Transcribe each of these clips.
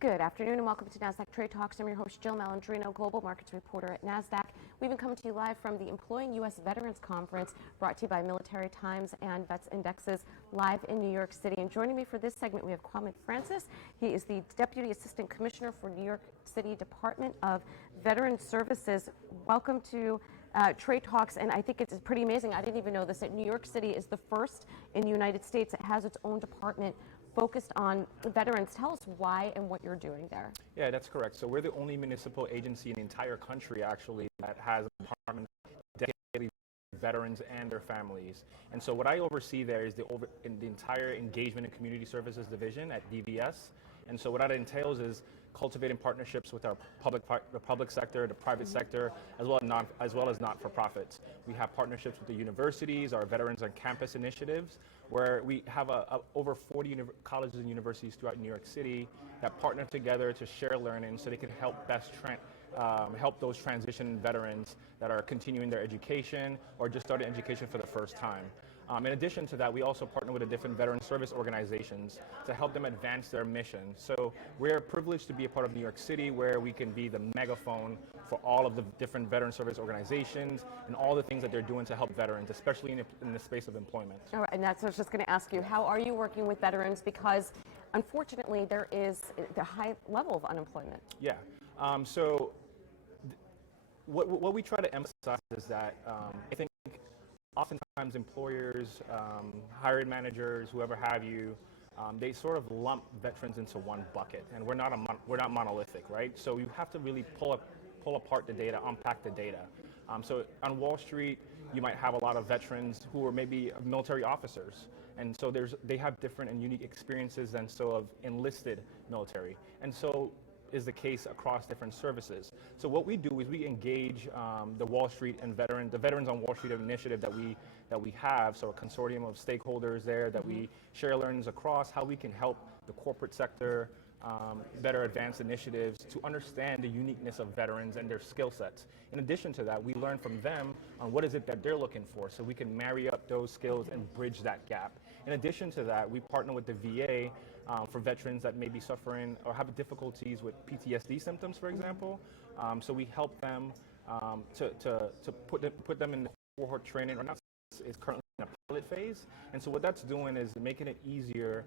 Good afternoon and welcome to Nasdaq Trade Talks. I'm your host, Jill Malandrino, Global Markets Reporter at Nasdaq. We've been coming to you live from the Employing U.S. Veterans Conference, brought to you by Military Times and Vets Indexes, live in New York City. And joining me for this segment, we have Quamid. He is the Deputy Assistant Commissioner for New York City Department of Veteran Services. Welcome to Trade Talks, and I think it's pretty amazing. I didn't even know this, that New York City is the first in the United States that has its own department focused on veterans. Tell us why and what you're doing there. Yeah, that's correct. So we're the only municipal agency in the entire country, actually, that has a department dedicated to veterans and their families. And so what I oversee there is the entire Engagement and Community Services Division at DVS. And so what that entails is cultivating partnerships with the public sector, the private sector, as well as not-for-profits. We have partnerships with the universities, our Veterans on Campus initiatives, where we have over 40 colleges and universities throughout New York City that partner together to share learning so they can help help those transition veterans that are continuing their education or just started education for the first time. In addition to that, we also partner with the different veteran service organizations to help them advance their mission. So we're privileged to be a part of New York City, where we can be the megaphone for all of the different veteran service organizations and all the things that they're doing to help veterans, especially in the space of employment. All right, and that's what I was just going to ask you. How are you working with veterans? Because unfortunately, there is a high level of unemployment. Yeah. What we try to emphasize is that I think oftentimes employers, hiring managers, whoever have you, they sort of lump veterans into one bucket, and we're not monolithic, right? So you have to really pull apart the data, unpack the data. So on Wall Street, you might have a lot of veterans who are maybe military officers, and so they have different and unique experiences than so of enlisted military, and so is the case across different services. So what we do is we engage the Wall Street and the Veterans on Wall Street initiative that we have, so a consortium of stakeholders there that we share learnings across how we can help the corporate sector better advance initiatives to understand the uniqueness of veterans and their skill sets. In addition to that, we learn from them on what is it that they're looking for, so we can marry up those skills and bridge that gap. In addition to that, we partner with the VA for veterans that may be suffering or have difficulties with PTSD symptoms, for example. So we help them to put them in the cohort training, or not, is currently in a pilot phase. And so what that's doing is making it easier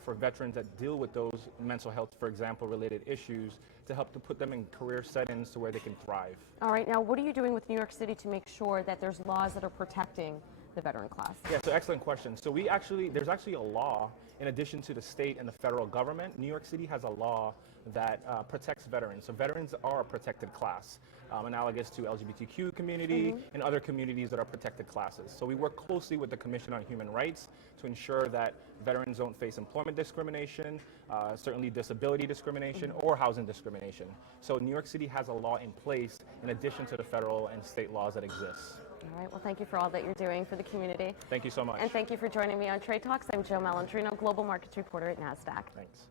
for veterans that deal with those mental health, for example, related issues, to help to put them in career settings to where they can thrive. All right, now what are you doing with New York City to make sure that there's laws that are protecting the veteran class? Yeah, so excellent question. So there's actually a law, in addition to the state and the federal government. New York City has a law that protects veterans. So veterans are a protected class, analogous to LGBTQ community and other communities that are protected classes. So we work closely with the Commission on Human Rights to ensure that veterans don't face employment discrimination, certainly disability discrimination, or housing discrimination. So New York City has a law in place in addition to the federal and state laws that exist. All right, well, thank you for all that you're doing for the community. Thank you so much. And thank you for joining me on Trade Talks. I'm Jill Malandrino, Global Markets Reporter at Nasdaq. Thanks.